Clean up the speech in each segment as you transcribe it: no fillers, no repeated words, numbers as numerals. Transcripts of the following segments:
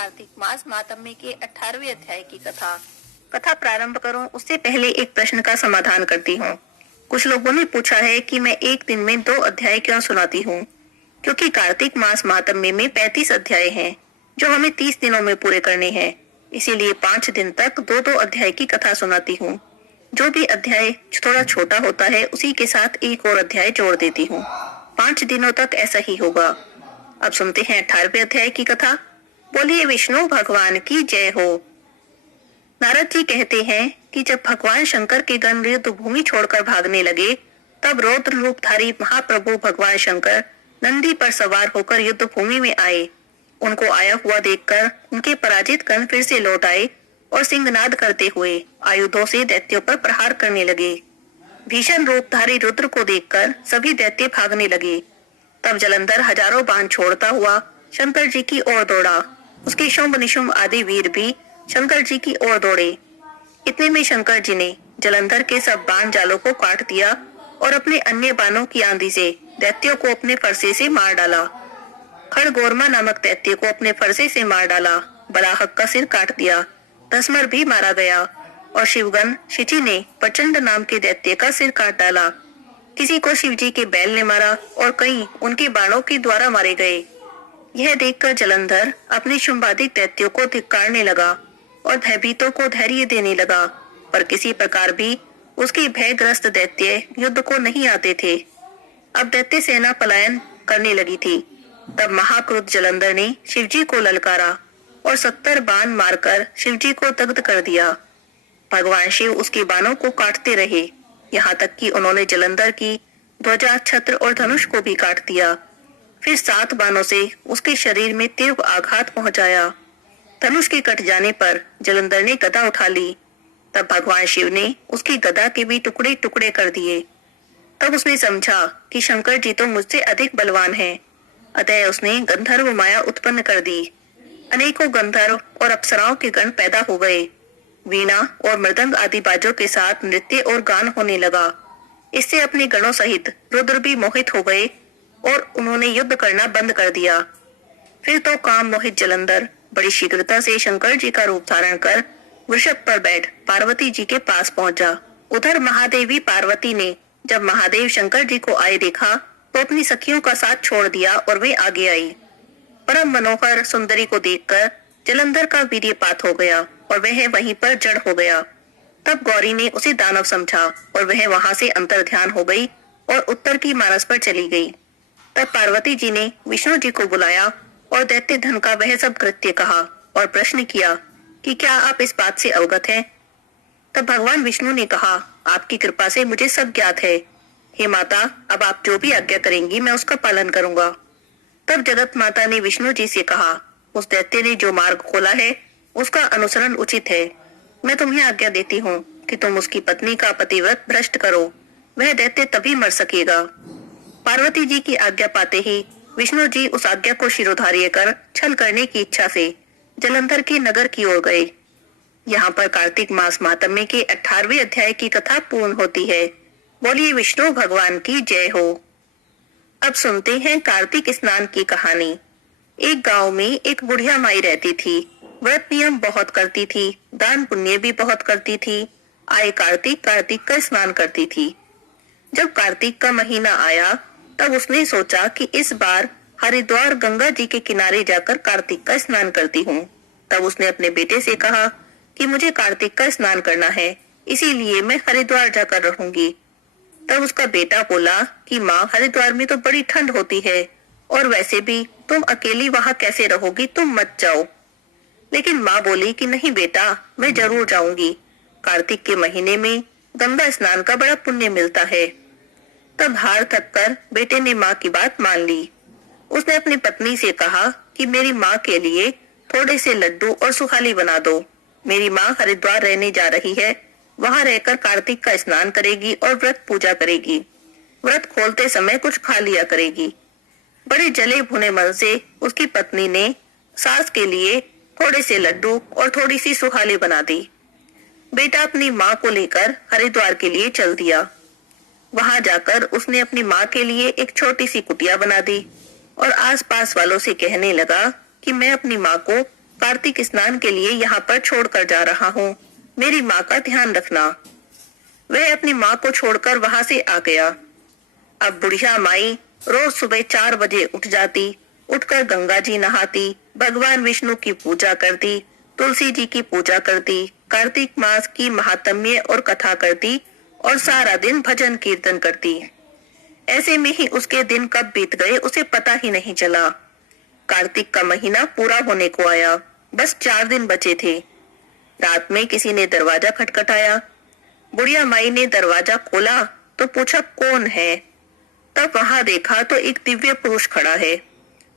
कार्तिक मास मातम्य के 18वें अध्याय की कथा प्रारंभ करूं उससे पहले एक प्रश्न का समाधान करती हूँ। कुछ लोगों ने पूछा है कि मैं एक दिन में 2 अध्याय क्यों सुनाती हूँ, क्योंकि कार्तिक मास मातम्य में 35 अध्याय हैं, जो हमें 30 दिनों में पूरे करने हैं। इसीलिए 5 दिन तक 2-2 अध्याय की कथा सुनाती हूँ। जो भी अध्याय थोड़ा छोटा होता है उसी के साथ एक और अध्याय जोड़ देती हूँ। 5 दिनों तक ऐसा ही होगा। अब सुनते हैं 18वें अध्याय की कथा। बोलिए विष्णु भगवान की जय हो। नारद जी कहते हैं कि जब भगवान शंकर के गण युद्ध भूमि छोड़कर भागने लगे, तब रौद्र रूपधारी महाप्रभु भगवान शंकर नंदी पर सवार होकर युद्ध भूमि में आए। उनको आया हुआ देखकर उनके पराजित गण फिर से लौट आए और सिंहनाद करते हुए आयुधों से दैत्यों पर प्रहार करने लगे। भीषण रूपधारी रुद्र को देखकर सभी दैत्य भागने लगे। तब जलंधर हजारों बाण छोड़ता हुआ शंकर जी की ओर दौड़ा। उसके शुंभ निशुंभ आदि वीर भी शंकर जी की ओर दौड़े। इतने में शंकर जी ने जलंधर के सब बाण जालों को काट दिया और अपने अन्य बाणों की आंधी से दैत्यों को अपने फरसे से मार डाला। खड़गोरमा नामक दैत्य को अपने फरसे से मार डाला। बलाहक का सिर काट दिया। दसमर भी मारा गया और शिवगन शिची ने प्रचंड नाम के दैत्य का सिर काट डाला। किसी को शिवजी के बैल ने मारा और कई उनके बाणों के द्वारा मारे गए। यह देखकर जलंधर अपने शुंभादिक दैत्यों को धिक्कारने लगा और भयभीतों को धैर्य देने लगा, पर किसी प्रकार भी उसके भयग्रस्त दैत्य युद्ध को नहीं आते थे। अब दैत्य सेना पलायन करने लगी थी। तब महाक्रुद्ध जलंधर ने शिवजी को ललकारा और 70 बाण मारकर शिवजी को दग्ध कर दिया। भगवान शिव उसके बाणों को काटते रहे, यहाँ तक कि उन्होंने जलंधर की ध्वजा, छत्र और धनुष को भी काट दिया। फिर 7 बाणों से उसके शरीर में तीव्र आघात पहुंचाया। धनुष के कट जाने पर जलंधर ने गदा उठा ली। तब भगवान शिव ने उसकी गदा के भी टुकड़े टुकड़े कर दिए। तब उसने समझा कि शंकर जी तो मुझसे अधिक बलवान हैं। अतः उसने गंधर्व माया उत्पन्न कर दी। अनेकों गंधर्व और अप्सराओं के गण पैदा हो गए। वीणा और मृदंग आदि बाजों के साथ नृत्य और गान होने लगा। इससे अपने गणों सहित रुद्र भी मोहित हो गए और उन्होंने युद्ध करना बंद कर दिया। फिर तो काम मोहित जलंधर बड़ी शीघ्रता से शंकर जी का रूप धारण कर वृषभ पर बैठ पार्वती जी के पास पहुंचा। उधर महादेवी पार्वती ने जब महादेव शंकर जी को आए देखा तो अपनी सखियों का साथ छोड़ दिया और वे आगे आई। परम मनोहर सुंदरी को देखकर जलंधर का वीर्यपात हो गया और वह वहीं पर जड़ हो गया। तब गौरी ने उसे दानव समझा और वह वहां से अंतर ध्यान हो गई और उत्तर की मानस पर चली गई। तब पार्वती जी ने विष्णु जी को बुलाया और दैत्य धन का वह सब कृत्य कहा और प्रश्न किया कि क्या आप इस बात से अवगत हैं? तब भगवान विष्णु ने कहा, आपकी कृपा से मुझे सब ज्ञात है। हे माता, अब आप जो भी आज्ञा करेंगी मैं उसका पालन करूंगा। तब जगत माता ने विष्णु जी से कहा, उस दैत्य ने जो मार्ग खोला है उसका अनुसरण उचित है। मैं तुम्हें आज्ञा देती हूँ कि तुम उसकी पत्नी का पतिव्रत भ्रष्ट करो, वह दैत्य तभी मर सकेगा। पार्वती जी की आज्ञा पाते ही विष्णु जी उस आज्ञा को शिरोधार्य कर छल करने की इच्छा से जलंधर के नगर की ओर गए। यहाँ पर कार्तिक मास मातम्य के 18वें अध्याय की कथा पूर्ण होती है। बोलिए विष्णु भगवान की जय हो। अब सुनते हैं कार्तिक स्नान की कहानी। एक गांव में एक बुढ़िया माई रहती थी। व्रत नियम बहुत करती थी, दान पुण्य भी बहुत करती थी। आए कार्तिक का स्नान करती थी। जब कार्तिक का महीना आया तब उसने सोचा कि इस बार हरिद्वार गंगा जी के किनारे जाकर कार्तिक का स्नान करती हूँ। तब उसने अपने बेटे से कहा कि मुझे कार्तिक का स्नान करना है, इसीलिए मैं हरिद्वार जाकर रहूंगी। तब उसका बेटा बोला कि माँ, हरिद्वार में तो बड़ी ठंड होती है और वैसे भी तुम अकेली वहाँ कैसे रहोगी, तुम मत जाओ। लेकिन माँ बोली कि नहीं बेटा, मैं जरूर जाऊंगी। कार्तिक के महीने में गंगा स्नान का बड़ा पुण्य मिलता है। तब हार थक कर बेटे ने माँ की बात मान ली। उसने अपनी पत्नी से कहा कि मेरी माँ के लिए थोड़े से लड्डू और सुहाली बना दो। मेरी माँ हरिद्वार रहने जा रही है, वहाँ रहकर कार्तिक का स्नान करेगी और व्रत पूजा करेगी। व्रत खोलते समय कुछ खा लिया करेगी। बड़े जले भुने मन से उसकी पत्नी ने सास के लिए थोड़े से लड्डू और थोड़ी सी सुहाली बना दी। बेटा अपनी माँ को लेकर हरिद्वार के लिए चल दिया। वहां जाकर उसने अपनी माँ के लिए एक छोटी सी कुटिया बना दी और आसपास वालों से कहने लगा कि मैं अपनी माँ को कार्तिक स्नान के लिए यहाँ पर छोड़कर जा रहा हूँ। मेरी माँ का ध्यान रखना। वह अपनी माँ को छोड़कर वहां से आ गया। अब बुढ़िया माई रोज सुबह 4 बजे उठ जाती, उठकर गंगा जी नहाती, भगवान विष्णु की पूजा करती, तुलसी जी की पूजा करती, कार्तिक मास की महात्म्य और कथा करती और सारा दिन भजन कीर्तन करती। ऐसे में ही उसके दिन कब बीत गए उसे पता ही नहीं चला। कार्तिक का महीना पूरा होने को आया, बस 4 दिन बचे थे। रात में किसी ने दरवाजा खटखटाया। बुढ़िया माई ने दरवाजा खोला तो पूछा कौन है। तब वहां देखा तो एक दिव्य पुरुष खड़ा है।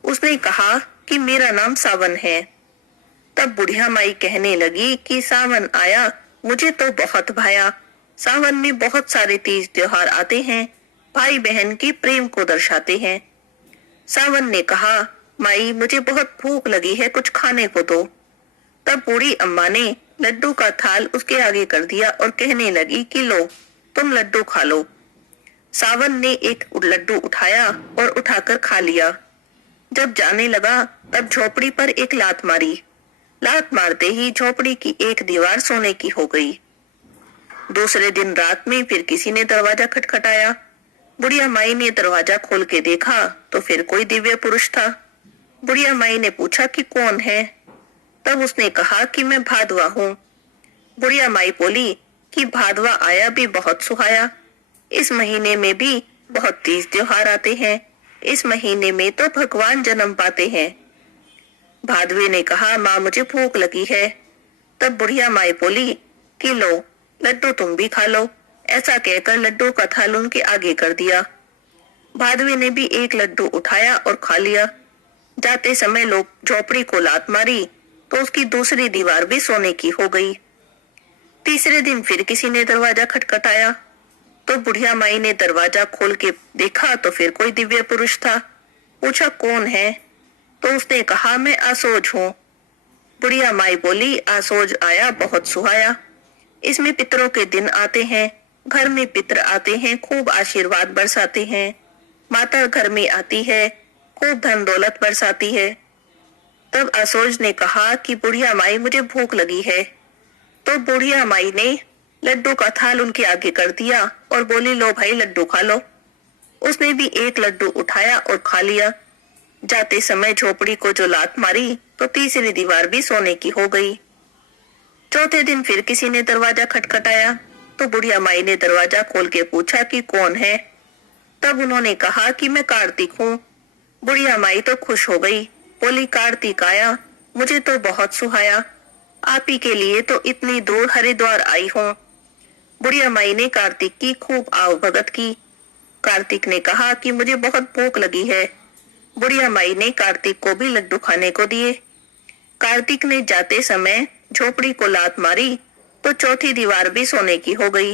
उसने कहा कि मेरा नाम सावन है। तब बुढ़िया माई कहने लगी कि सावन आया, मुझे तो बहुत भाया। सावन में बहुत सारे तीज त्योहार आते हैं, भाई बहन की प्रेम को दर्शाते हैं। सावन ने कहा, माई मुझे बहुत भूख लगी है, कुछ खाने को दो। तब बूढ़ी अम्मा ने लड्डू का थाल उसके आगे कर दिया और कहने लगी कि लो तुम लड्डू खा लो। सावन ने एक लड्डू उठाया और उठाकर खा लिया। जब जाने लगा तब झोपड़ी पर एक लात मारी। लात मारते ही झोपड़ी की एक दीवार सोने की हो गई। दूसरे दिन रात में फिर किसी ने दरवाजा खटखटाया। बुढ़िया माई ने दरवाजा खोल के देखा तो फिर कोई दिव्य पुरुष था। बुढ़िया माई ने पूछा कि कौन है। तब उसने कहा कि मैं भादवा हूँ। बुढ़िया माई बोली कि भादवा आया भी बहुत सुहाया। इस महीने में भी बहुत तीज त्योहार आते हैं। इस महीने में तो भगवान जन्म पाते हैं। भादवे ने कहा, माँ मुझे भूख लगी है। तब बुढ़िया माई बोली कि लो लड्डू तुम भी खा लो। ऐसा कहकर लड्डू का थाल उनके आगे कर दिया। भादवे ने भी एक लड्डू उठाया और खा लिया। जाते समय लोग झोपड़ी को लात मारी तो उसकी दूसरी दीवार भी सोने की हो गई। तीसरे दिन फिर किसी ने दरवाजा खटखटाया तो बुढ़िया माई ने दरवाजा खोल के देखा तो फिर कोई दिव्य पुरुष था। पूछा कौन है, तो उसने कहा मैं आसोज हूँ। बुढ़िया माई बोली, आसोज आया बहुत सुहाया। इसमें पितरों के दिन आते हैं, घर में पितर आते हैं, खूब आशीर्वाद बरसाते हैं। माता घर में आती है, खूब धन दौलत बरसाती है। तब आसोज ने कहा कि बुढ़िया माई मुझे भूख लगी है। तो बुढ़िया माई ने लड्डू का थाल उनके आगे कर दिया और बोली लो भाई लड्डू खा लो। उसने भी एक लड्डू उठाया और खा लिया। जाते समय झोपड़ी को जो लात मारी तो तीसरी दीवार भी सोने की हो गई। चौथे दिन फिर किसी ने दरवाजा खटखटाया तो बुढ़िया माई ने दरवाजा खोल के पूछा कि कौन है। तब उन्होंने कहा कि मैं कार्तिक हूँ। बुढ़िया माई तो खुश हो गई, बोली कार्तिक आया, मुझे तो बहुत सुहाया। आप ही के लिए तो इतनी दूर हरिद्वार आई हूँ। बुढ़िया माई ने कार्तिक की खूब आवभगत की। कार्तिक ने कहा कि मुझे बहुत भूख लगी है। बुढ़िया माई ने कार्तिक को भी लड्डू खाने को दिए। कार्तिक ने जाते समय झोपड़ी को लात मारी तो चौथी दीवार भी सोने की हो गई।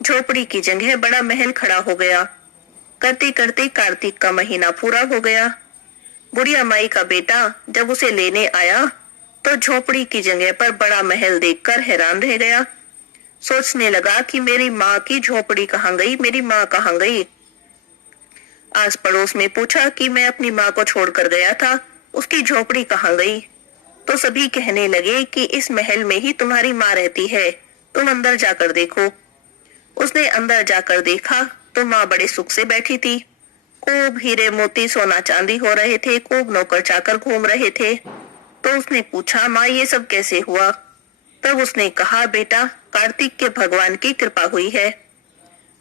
झोपड़ी की जगह बड़ा महल खड़ा हो गया। करते करते कार्तिक का महीना पूरा हो गया। बुढ़िया माई का बेटा जब उसे लेने आया तो झोपड़ी की जगह पर बड़ा महल देखकर हैरान रह गया। सोचने लगा कि मेरी माँ की झोपड़ी कहाँ गई, मेरी माँ कहाँ गई। आस पड़ोस में पूछा कि मैं अपनी माँ को छोड़कर गया था, उसकी झोपड़ी कहाँ गई। तो सभी कहने लगे कि इस महल में ही तुम्हारी माँ रहती है, तुम अंदर जाकर देखो। उसने अंदर जाकर देखा तो माँ बड़े सुख से बैठी थी। खूब हीरे मोती सोना चांदी हो रहे थे, खूब नौकर चाकर घूम रहे थे। तो उसने पूछा माँ ये सब कैसे हुआ। तब उसने कहा बेटा कार्तिक के भगवान की कृपा हुई है।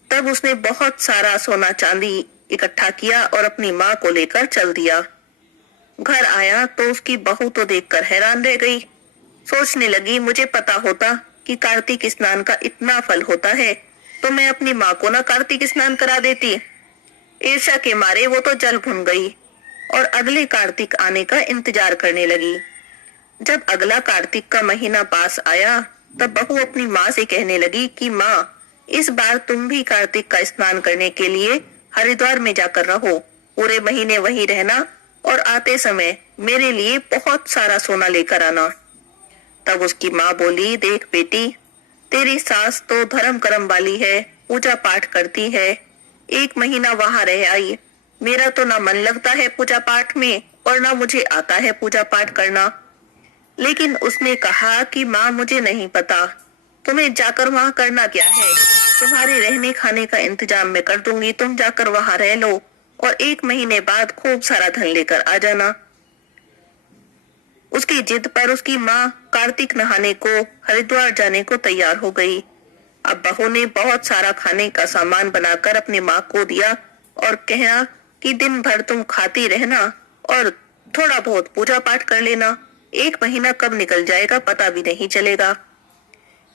तब उसने बहुत सारा सोना चांदी इकट्ठा किया और अपनी माँ को लेकर चल दिया। घर आया तो उसकी बहू तो देखकर हैरान रह गई। सोचने लगी मुझे पता होता कि कार्तिक स्नान का इतना फल होता है तो मैं अपनी माँ को ना कार्तिक स्नान करा देती। ईर्ष्या के मारे वो तो जल भुन गई और अगले कार्तिक आने का इंतजार करने लगी। जब अगला कार्तिक का महीना पास आया तब बहू अपनी माँ से कहने लगी कि माँ इस बार तुम भी कार्तिक का स्नान करने के लिए हरिद्वार में जाकर रहो, पूरे महीने वहीं रहना और आते समय मेरे लिए बहुत सारा सोना लेकर आना। तब उसकी माँ बोली देख बेटी तेरी सास तो धर्म कर्म वाली है, पूजा पाठ करती है, 1 महीना वहां रह आई। मेरा तो ना मन लगता है पूजा पाठ में और ना मुझे आता है पूजा पाठ करना। लेकिन उसने कहा कि माँ मुझे नहीं पता, तुम्हें जाकर वहां करना क्या है? तुम्हारे रहने खाने का इंतजाम मैं कर दूंगी, तुम जाकर वहां रह लो और 1 महीने बाद खूब सारा धन लेकर आ जाना। उसकी जिद पर उसकी माँ कार्तिक नहाने को हरिद्वार जाने को तैयार हो गई। अब बहू ने बहुत सारा खाने का सामान बनाकर अपनी माँ को दिया और कहा कि दिन भर तुम खाती रहना और थोड़ा बहुत पूजा पाठ कर लेना, 1 महीना कब निकल जाएगा पता भी नहीं चलेगा।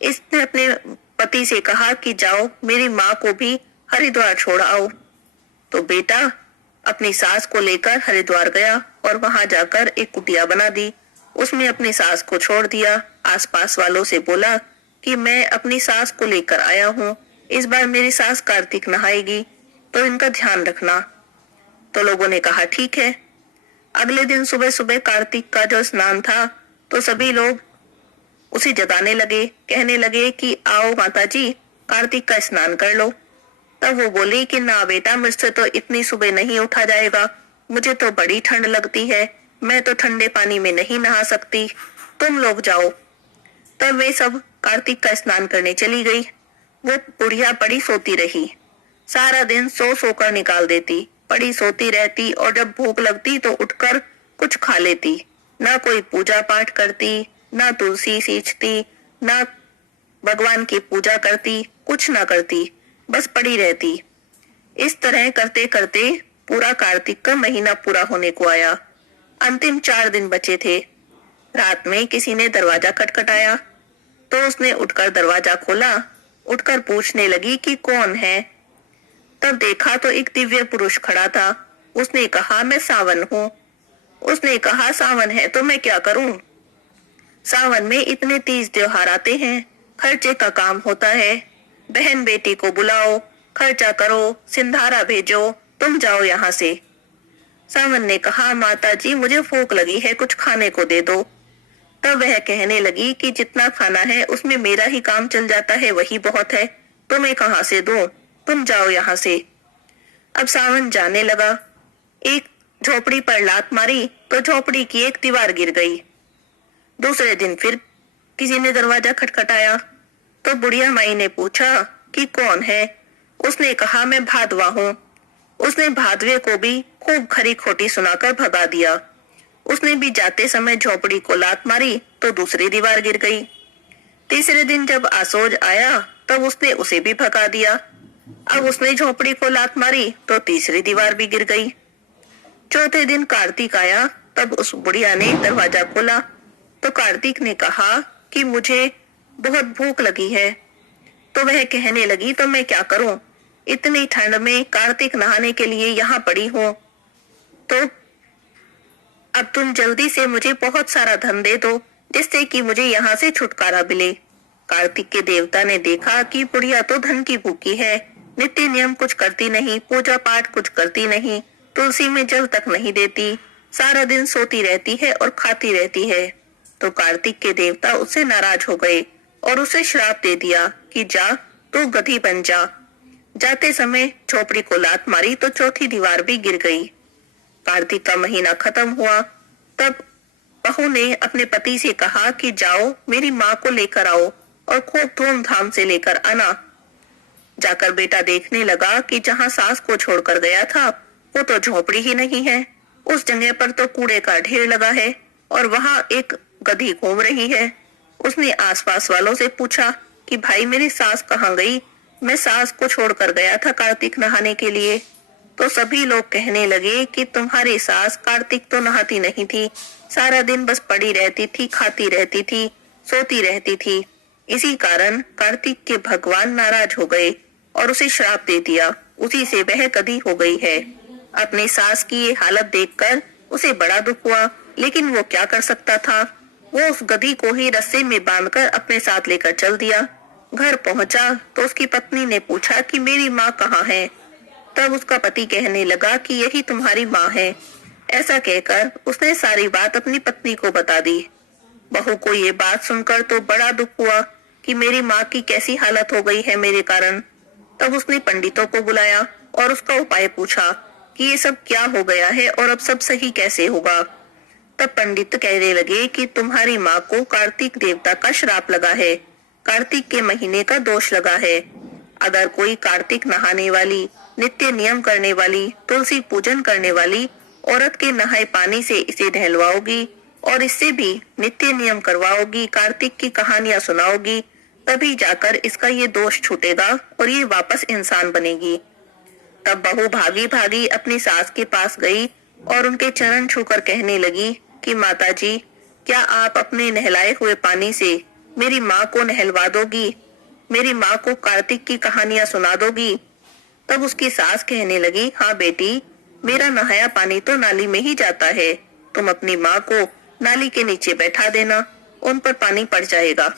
इसने अपने पति से कहा कि जाओ मेरी माँ को भी हरिद्वार छोड़ आओ। तो बेटा अपनी सास को लेकर हरिद्वार गया और वहां जाकर एक कुटिया बना दी। उसमें अपनी सास को छोड़ दिया। आसपास वालों से बोला कि मैं अपनी सास को लेकर आया हूँ, इस बार मेरी सास कार्तिक नहाएगी तो इनका ध्यान रखना। तो लोगों ने कहा ठीक है। अगले दिन सुबह सुबह कार्तिक का जो स्नान था तो सभी लोग उसे जगाने लगे, कहने लगे कि आओ माताजी कार्तिक का स्नान कर लो। तब वो बोली कि ना बेटा मुझसे तो इतनी सुबह नहीं उठा जाएगा, मुझे तो बड़ी ठंड लगती है, मैं तो ठंडे पानी में नहीं नहा सकती, तुम लोग जाओ। तब वे सब कार्तिक का स्नान करने चली गई। वो बुढ़िया पड़ी सोती रही, सारा दिन सो सोकर निकाल देती, पड़ी सोती रहती और जब भूख लगती तो उठकर कुछ खा लेती। ना कोई पूजा पाठ करती, ना तुलसी सींचती, ना भगवान की पूजा करती, कुछ ना करती, बस पड़ी रहती। इस तरह करते करते पूरा कार्तिक का महीना पूरा होने को आया। अंतिम 4 दिन बचे थे। रात में किसी ने दरवाजा खटखटाया तो उसने उठकर दरवाजा खोला। उठकर पूछने लगी कि कौन है। तब देखा तो एक दिव्य पुरुष खड़ा था। उसने कहा मैं सावन हूँ। उसने कहा सावन है तो मैं क्या करूं? सावन में इतने 30 त्योहार आते हैं, खर्चे का काम होता है, बहन बेटी को बुलाओ, खर्चा करो, सिंधारा भेजो, तुम जाओ यहाँ से। सावन ने कहा माता जी मुझे भूख लगी है, कुछ खाने को दे दो। तब वह कहने लगी कि जितना खाना है उसमें मेरा ही काम चल जाता है, वही बहुत है, तुम्हें कहाँ से दूं, तुम जाओ यहाँ से। अब सावन जाने लगा। एक झोपड़ी पर लात मारी तो झोपड़ी की एक दीवार गिर गई। दूसरे दिन फिर किसी ने दरवाजा खटखटाया तो बुढ़िया माई ने पूछा कि कौन है। उसने कहा मैं भादवा हूँ। उसने भादवे को भी खूब खरी खोटी सुनाकर भगा दिया। उसने भी जाते समय झोपड़ी को लात मारी तो दूसरी दीवार गिर गई। तीसरे दिन जब आसोज आया तब उसने उसे भी भगा दिया। अब उसने झोपड़ी को लात मारी तो तीसरी दीवार भी गिर गई। चौथे दिन कार्तिक आया तब उस बुढ़िया ने दरवाजा खोला तो कार्तिक ने कहा कि मुझे बहुत भूख लगी है। तो वह कहने लगी तो मैं क्या करूं, इतनी ठंड में कार्तिक नहाने के लिए यहाँ पड़ी हूँ, तो अब तुम जल्दी से मुझे बहुत सारा धन दे दो जिससे कि मुझे यहाँ से छुटकारा मिले। कार्तिक के देवता ने देखा कि बुढ़िया तो धन की भूखी है, नित्य नियम कुछ करती नहीं, पूजा पाठ कुछ करती नहीं, तुलसी में जल तक नहीं देती, सारा दिन सोती रहती है और खाती रहती है। तो कार्तिक के देवता उससे नाराज हो गए और उसे श्राप दे दिया कि जा तू गधी बन जा। जाते समय झोपड़ी को लात मारी तो चौथी दीवार भी गिर गई। कार्तिक का महीना खत्म हुआ। तब बहू ने अपने पति से कहा कि जाओ मेरी माँ को लेकर आओ और खूब धूमधाम से लेकर आना। जाकर बेटा देखने लगा कि जहाँ सास को छोड़कर गया था वो तो झोपड़ी ही नहीं है, उस जगह पर तो कूड़े का ढेर लगा है और वहाँ एक गधी घूम रही है। उसने आसपास वालों से पूछा कि भाई मेरी सास कहाँ गई, मैं सास को छोड़कर गया था कार्तिक नहाने के लिए। तो सभी लोग कहने लगे कि तुम्हारी सास कार्तिक तो नहाती नहीं थी, सारा दिन बस पड़ी रहती थी, खाती रहती थी, सोती रहती थी। इसी कारण कार्तिक के भगवान नाराज हो गए और उसे श्राप दे दिया। उसी से वह गधी हो गई है। अपनी सास की ये हालत देखकर उसे बड़ा दुख हुआ, लेकिन वो क्या कर सकता था। वो उस गधी को ही रस्से में बांधकर अपने साथ लेकर चल दिया। घर पहुंचा तो उसकी पत्नी ने पूछा कि मेरी माँ कहाँ है। तब उसका पति कहने लगा कि यही तुम्हारी माँ है। ऐसा कहकर उसने सारी बात अपनी पत्नी को बता दी। बहू को ये बात सुनकर तो बड़ा दुख हुआ कि मेरी माँ की कैसी हालत हो गई है मेरे कारण। तब उसने पंडितों को बुलाया और उसका उपाय पूछा कि ये सब क्या हो गया है और अब सब सही कैसे होगा। तब पंडित कहने लगे कि तुम्हारी माँ को कार्तिक देवता का श्राप लगा है, कार्तिक के महीने का दोष लगा है। अगर कोई कार्तिक नहाने वाली, नित्य नियम करने वाली, तुलसी पूजन करने वाली औरत के नहाए पानी से इसे नहलवाओगी और इससे भी नित्य नियम करवाओगी, कार्तिक की कहानियां सुनाओगी, तभी जाकर इसका ये दोष छूटेगा और ये वापस इंसान बनेगी। तब बहू भागी भागी अपनी सास के पास गई और उनके चरण छूकर कहने लगी कि माताजी, क्या आप अपने नहलाए हुए पानी से मेरी माँ को नहलवा दोगी, मेरी माँ को कार्तिक की कहानियां सुना दोगी? तब उसकी सास कहने लगी, हाँ बेटी, मेरा नहाया पानी तो नाली में ही जाता है, तुम अपनी माँ को नाली के नीचे बैठा देना, उन पर पानी पड़ जाएगा।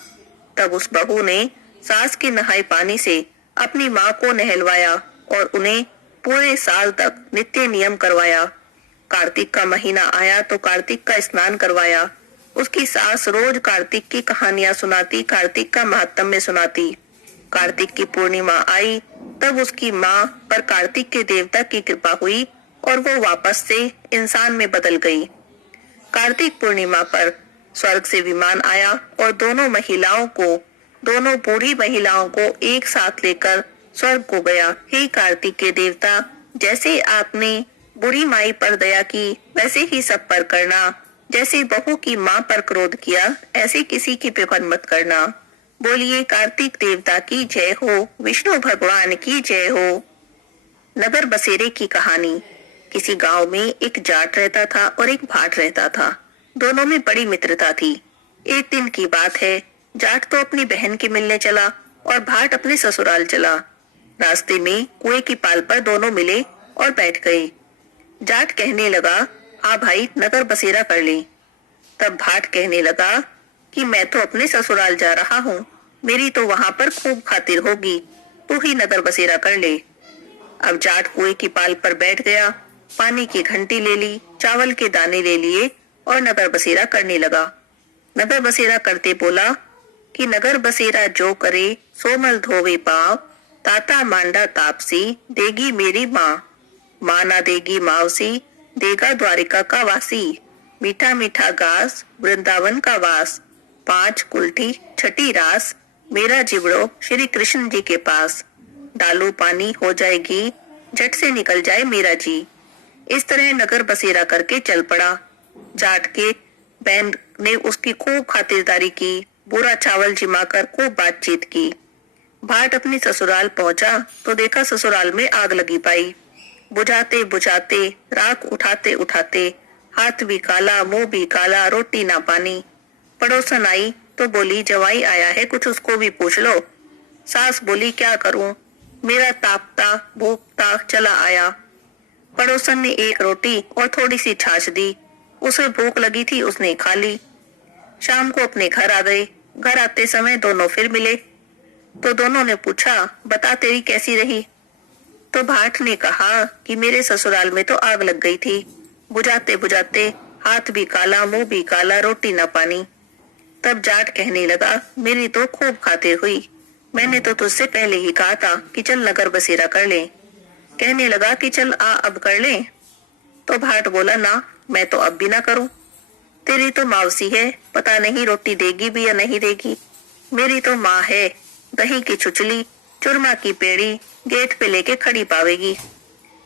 तब उस बहू ने सास के नहाए पानी से अपनी माँ को नहलवाया और उन्हें पूरे साल तक नित्य नियम करवाया। कार्तिक का महीना आया तो कार्तिक का स्नान करवाया। उसकी सास रोज कार्तिक की कहानियां सुनाती, कार्तिक का महात्म्य सुनाती। कार्तिक की पूर्णिमा आई तब उसकी माँ पर कार्तिक के देवता की कृपा हुई और वो वापस से इंसान में बदल गई। कार्तिक पूर्णिमा पर स्वर्ग से विमान आया और दोनों बूढ़ी महिलाओं को एक साथ लेकर स्वर्ग को गया। हे कार्तिक के देवता, जैसे आपने बूढ़ी माई पर दया की वैसे ही सब पर करना, जैसे बहू की माँ पर क्रोध किया ऐसे किसी की पे मत करना। बोलिए कार्तिक देवता की जय हो, विष्णु भगवान की जय हो। नगर बसेरे की कहानी। किसी गांव में एक जाट रहता था और एक भाट रहता था। दोनों में बड़ी मित्रता थी। एक दिन की बात है, जाट तो अपनी बहन के मिलने चला और भाट अपने ससुराल चला। रास्ते में कुएं की पाल पर दोनों मिले और बैठ गए। जाट कहने लगा, आ भाई नगर बसेरा कर ले। तब भाट कहने लगा कि मैं तो अपने ससुराल जा रहा हूँ, मेरी तो वहां पर खूब खातिर होगी, तू ही नगर बसेरा कर ले। अब जाट कुएं की पाल पर बैठ गया, पानी की घंटी ले ली, चावल के दाने ले लिए और नगर बसेरा करने लगा। नगर बसेरा करते बोला कि नगर बसेरा जो करे सो मल धोवे पाँव, ताता मांडा तापसी देगी मेरी माँ, माँ ना देगी मावसी देगा द्वारिका का वासी, मीठा मीठा घास वृंदावन का वास, 5 कुल्ठी छठी रास मेरा जिबड़ो श्री कृष्ण जी के पास, डालू पानी हो जाएगी झट से निकल जाए मेरा जी। इस तरह नगर बसेरा करके चल पड़ा। जाट के बहन ने उसकी खूब खातिरदारी की, बुरा चावल जिमाकर खूब बातचीत की। भाट अपने ससुराल पहुंचा तो देखा ससुराल में आग लगी पाई। बुझाते बुझाते, राख उठाते उठाते, हाथ भी काला, मुंह भी काला, रोटी ना पानी। पड़ोसन आई तो बोली, जवाई आया है, कुछ उसको भी पूछ लो। सास बोली, क्या करूं, मेरा तापता भूखता चला आया। पड़ोसन ने एक रोटी और थोड़ी सी छाछ दी, उसे भूख लगी थी, उसने खा ली। शाम को अपने घर आ गए। घर आते समय दोनों फिर मिले तो दोनों ने पूछा, बता तेरी कैसी रही? तो भाट ने कहा कि मेरे ससुराल में तो आग लग गई थी, बुझाते बुझाते हाथ भी काला, मुंह भी काला, रोटी ना पानी। तब जाट कहने लगा, मेरी तो खूब खातिर हुई, मैंने तो तुझसे पहले ही कहा था कि चल नगर बसेरा कर ले। कहने लगा कि चल आ अब कर ले। तो भाट बोला, ना मैं तो अब भी ना करूं, तेरी तो मावसी है, पता नहीं रोटी देगी भी या नहीं देगी। मेरी तो माँ है, दही की छुचली चुरमा की पेड़ी गेट पे लेके खड़ी पावेगी।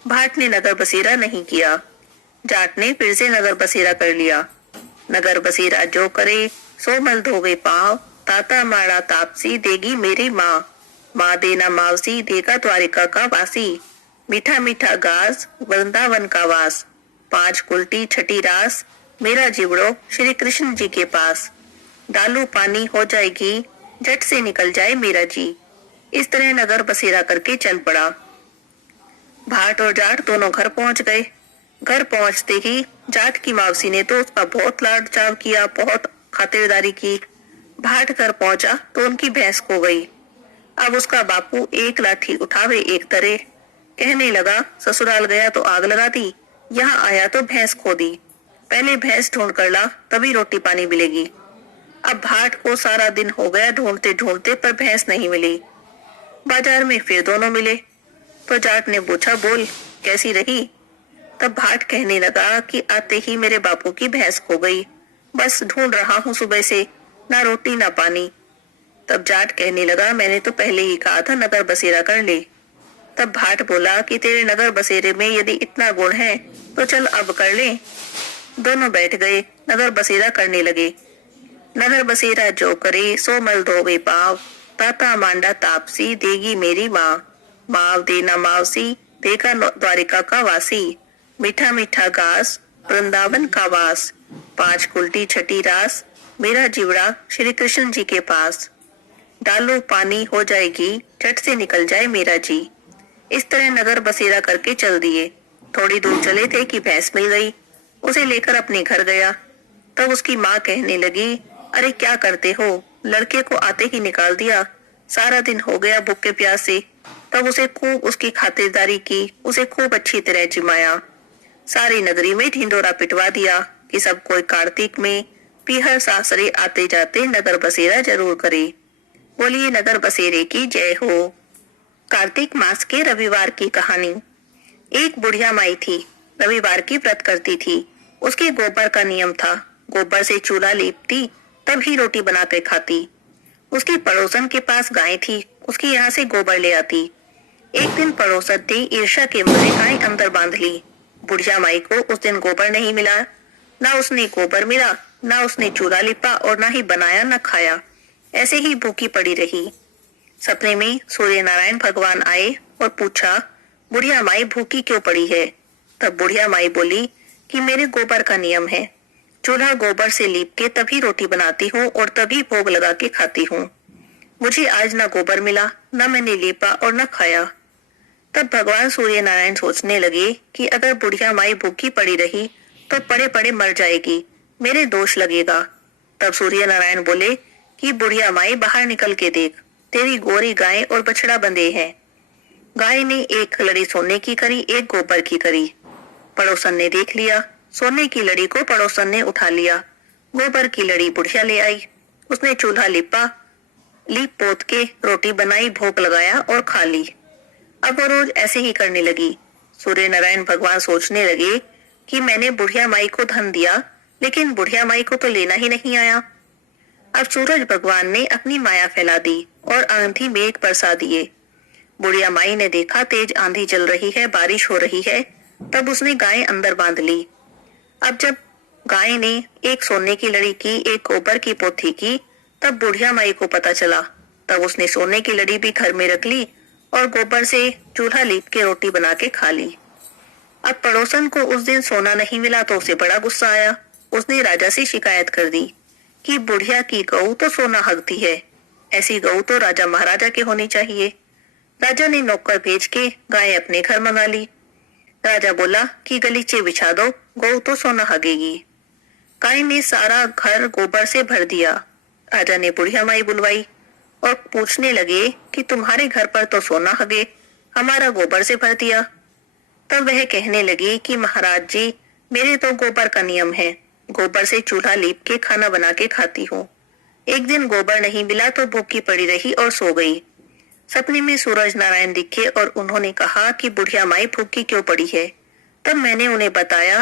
भाट ने नगर बसेरा नहीं किया। जाट ने फिर से नगर बसेरा कर लिया। नगर बसेरा जो करे सो मल धोवे पाँव, ताता माड़ा तापसी देगी मेरी माँ, माँ देना मावसी देगा द्वारिका का वासी, मीठा मीठा घास वृंदावन का वास, 5 कुल्टी छठी रास मेरा जिबड़ो श्री कृष्ण जी के पास, डालू पानी हो जाएगी झट से निकल जाए मेरा जी। इस तरह नगर बसेरा करके चल पड़ा। भाट और जाट दोनों घर पहुंच गए। घर पहुंचते ही जाट की मावसी ने तो उसका बहुत लाड चाव किया, बहुत खातिरदारी की। भाट घर पहुंचा तो उनकी भैंस खो गई। अब उसका बापू एक लाठी उठावे एक तरे, कहने लगा, ससुराल गया तो आग लगा दी, यहाँ आया तो भैंस खो दी, पहले भैंस ढूंढ कर ला तभी रोटी पानी मिलेगी। अब भाट को सारा दिन हो गया ढूंढते ढूंढते, पर भैंस नहीं मिली। बाजार में फिर दोनों मिले तो जाट ने पूछा, बोल कैसी रही? तब भाट कहने लगा कि आते ही मेरे बापू की भैंस खो गई, बस ढूंढ रहा हूँ सुबह से, ना रोटी ना पानी। तब जाट कहने लगा, मैंने तो पहले ही कहा था नगर बसेरा कर ले। तब भाट बोला कि तेरे नगर बसेरे में यदि इतना गुण है तो चल अब कर ले। दोनों बैठ गए, नगर बसेरा करने लगे। नगर बसेरा जो करे सो मल धोवे पाव, ताता मांडा तापसी देगी मेरी माँ। माव देना मावसी देखा द्वारिका का वासी, मीठा मीठा घास वृंदावन का वास। 5 उल्टी छठी रास मेरा जीवड़ा श्री कृष्ण जी के पास। डालो पानी हो जाएगी झट से निकल जाए मेरा जी। इस तरह नगर बसेरा करके चल दिए। थोड़ी दूर चले थे कि भैंस मिल गई। उसे लेकर अपने घर गया। तब उसकी माँ कहने लगी, अरे क्या करते हो, लड़के को आते ही निकाल दिया, सारा दिन हो गया भूखे प्यासे। तब उसे खूब उसकी खातिरदारी की, उसे खूब अच्छी तरह जिमाया। सारी नगरी में ढिंडोरा पिटवा दिया कि सब कोई कार्तिक में पीहर सासरे आते जाते नगर बसेरा जरूर करे। बोलिए नगर बसेरे की जय हो। कार्तिक मास के रविवार की कहानी। एक बुढ़िया माई थी, रविवार की व्रत करती थी। उसके गोबर का नियम था, गोबर से चूल्हा लीपती तब ही रोटी बनाकर खाती। उसकी पड़ोसन के पास गाय थी, उसकी यहाँ से गोबर ले आती। एक दिन पड़ोसन ने ईर्ष्या के मारे गाय अंदर बांध ली। बुढ़िया माई को उस दिन गोबर नहीं मिला, ना उसने गोबर मिला, ना उसने चूल्हा लिपा और ना ही बनाया ना खाया, ऐसे ही भूखी पड़ी रही। सपने में सूर्य नारायण भगवान आए और पूछा, बुढ़िया माई भूखी क्यों पड़ी है? तब बुढ़िया माई बोली कि मेरे गोबर का नियम है, चूल्हा गोबर से लीप के तभी रोटी बनाती हूँ और तभी भोग लगा के खाती हूँ। मुझे आज ना गोबर मिला, ना मैंने लीपा और न खाया। तब भगवान सूर्य नारायण सोचने लगे कि अगर बुढ़िया माई भूखी पड़ी रही तो पड़े पड़े मर जाएगी, मेरे दोष लगेगा। तब सूर्य नारायण बोले कि बुढ़िया माई बाहर निकल के देख, तेरी गोरी गाय और बछड़ा बंधे हैं। गाय ने एक लड़ी सोने की करी, एक गोबर की करी। पड़ोसन ने देख लिया, सोने की लड़ी को पड़ोसन ने उठा लिया, गोबर की लड़ी बुढ़िया ले आई। उसने चूल्हा लिपा, लीप पोत के रोटी बनाई, भोग लगाया और खा ली। अब वो रोज ऐसे ही करने लगी। सूर्य नारायण भगवान सोचने लगे कि मैंने बुढ़िया माई को धन दिया, लेकिन बुढ़िया माई को तो लेना ही नहीं आया। अब सूरज भगवान ने अपनी माया फैला दी और आंधी मेघ बरसा दिए। बुढ़िया माई ने देखा तेज आंधी चल रही है, बारिश हो रही है। तब उसने गाय अंदर बांध ली। अब जब गाय ने एक सोने की लड़ी की, एक गोबर की पोथी की, तब बुढ़िया माई को पता चला। तब उसने सोने की लड़ी भी घर में रख ली और गोबर से चूल्हा लीप के रोटी बना के खा ली। अब पड़ोसन को उस दिन सोना नहीं मिला तो उसे बड़ा गुस्सा आया। उसने राजा से शिकायत कर दी कि बुढ़िया की गऊ तो सोना हकती है, ऐसी गऊ तो राजा महाराजा के होनी चाहिए। राजा ने नौकर भेज के गाय अपने घर मंगा ली। राजा बोला कि गलीचे बिछा दो, गऊ तो सोना हगेगी। गाय ने सारा घर गोबर से भर दिया। राजा ने बुढ़िया माई बुलवाई और पूछने लगे कि तुम्हारे घर पर तो सोना हगे, हमारा गोबर से भर दिया। तब वह कहने लगी कि महाराज जी, मेरे तो गोबर का नियम है, गोबर से चूल्हा लीप के खाना बना के खाती हूँ। एक दिन गोबर नहीं मिला तो भूखी पड़ी रही और सो गई। सपने में सूरज नारायण दिखे और उन्होंने कहा कि बुढ़िया माई भूखी क्यों पड़ी है। तब मैंने उन्हें बताया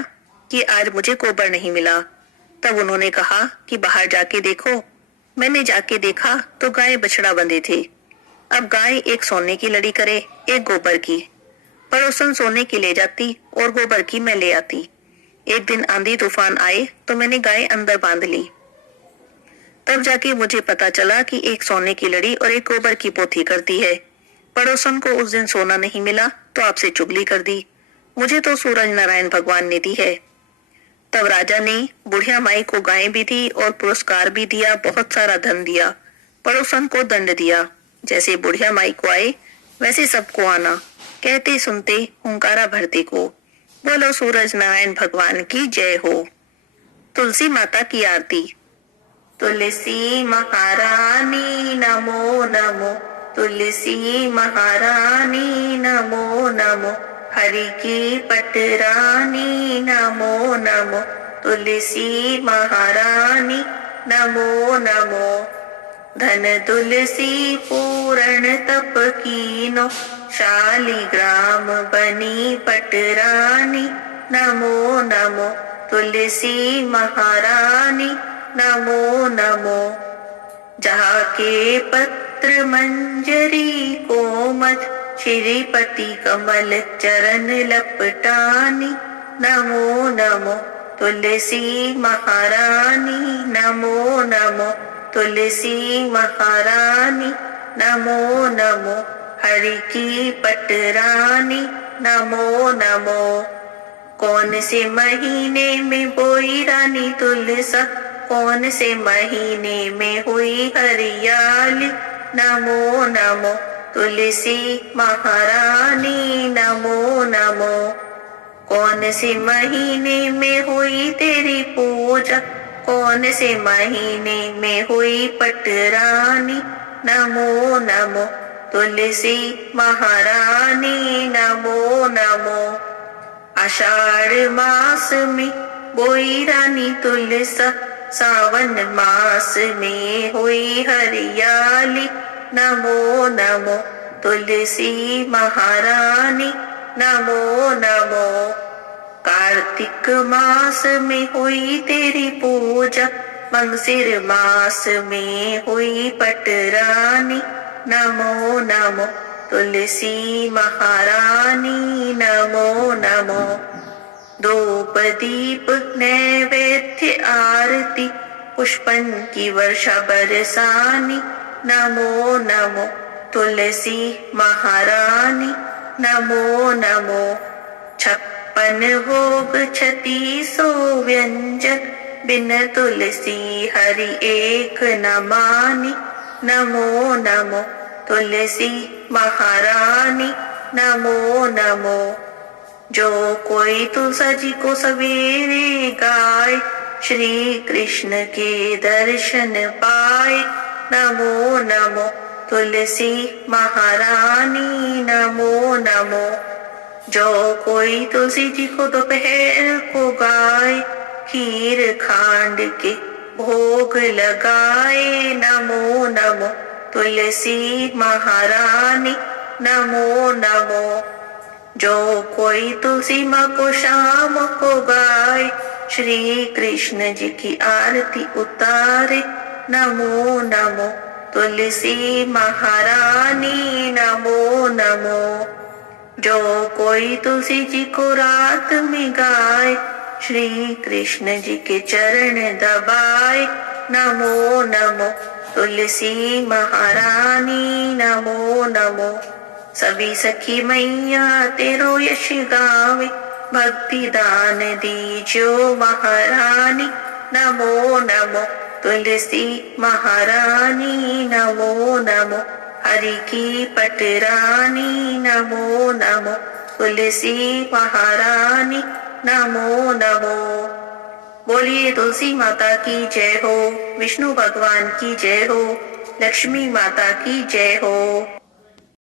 कि आज मुझे गोबर नहीं मिला। तब उन्होंने कहा कि बाहर जाके देखो। मैंने जाके देखा तो गाय बछड़ा बंधे थे। अब गाय एक सोने की लड़ी करे, एक गोबर की। पड़ोसन सोने की ले जाती और गोबर की मैं ले आती। एक दिन आंधी तूफान आए तो मैंने गाय अंदर बांध ली। तब जाके मुझे पता चला कि एक सोने की लड़ी और एक गोबर की पोथी करती है। पड़ोसन को उस दिन सोना नहीं मिला तो आपसे चुगली कर दी, मुझे तो सूरज नारायण भगवान ने दी है। तब राजा ने बुढ़िया माई को गाय भी दी और पुरस्कार भी दिया, बहुत सारा धन दिया। पड़ोसन को दंड दिया, जैसे बुढ़िया माई को आए वैसे सबको आना, कहते सुनते हुंकारा भरते को। बोलो सूरज नारायण भगवान की जय हो। तुलसी माता की आरती। तुलसी महारानी नमो नमो, तुलसी महारानी नमो नमो, हरि की पटरानी नमो नमो, तुलसी महारानी नमो नमो। धन तुलसी पूर्ण तप कीनो, शालिग्राम बनी पटरानी नमो नमो तुलसी महारानी, नमो नमो। जहाँ के पत्र मंजरी कोमल, श्रीपति कमल चरण लपटानी, नमो नमो तुलसी महारानी, नमो नमो तुलसी महारानी, नमो नमो हरि की पटरानी, नमो नमो। कौन से महीने में बोई रानी तुलसा, कौन से महीने में हुई हरियाली, नमो नमो तुलसी महारानी, नमो नमो। कौन से महीने में हुई तेरी पूजा, कौन से महीने में हुई पटरानी, नमो नमो तुलसी महारानी, नमो नमो। आषाढ़ मास में बोई रानी तुलसा, सावन मास में हुई हरियाली, नमो नमो तुलसी महारानी, नमो नमो। कार्तिक मास में हुई तेरी पूजा, मंगसिर मास में हुई पटरानी, नमो नमो तुलसी महारानी, नमो नमो। धूप दीप नैवेद्य आरती, पुष्पन की वर्षा बरसानी, नमो नमो तुलसी महारानी, नमो नमो। 56 भोग 3600 व्यंजन, बिन तुलसी हरि एक न मानी, नमो नमो तुलसी महारानी, नमो नमो। जो कोई तुलसा जी को सवेरे गाए, श्री कृष्ण के दर्शन पाए, नमो नमो तुलसी महारानी, नमो नमो। जो कोई तुलसी जी को दोपहर को गाए, खीर खांड के भोग लगाए, नमो नमो तुलसी महारानी, नमो नमो। जो कोई तुलसी माँ को शाम को गाए, श्री कृष्ण जी की आरती उतारे, नमो नमो तुलसी महारानी, नमो नमो। जो कोई तुलसी जी को रात में गाए, श्री कृष्ण जी के चरण दबाए, नमो नमो तुलसी महारानी, नमो नमो। सभी सखी मैया तेरो यश गावे, भक्ति दान दीजो महारानी, नमो नमो तुलसी महारानी, नमो नमो। हरि की पटरानी, नमो नमो तुलसी महारानी, नमो नमो। बोलिए तुलसी माता की जय हो, विष्णु भगवान की जय हो, लक्ष्मी माता की जय हो।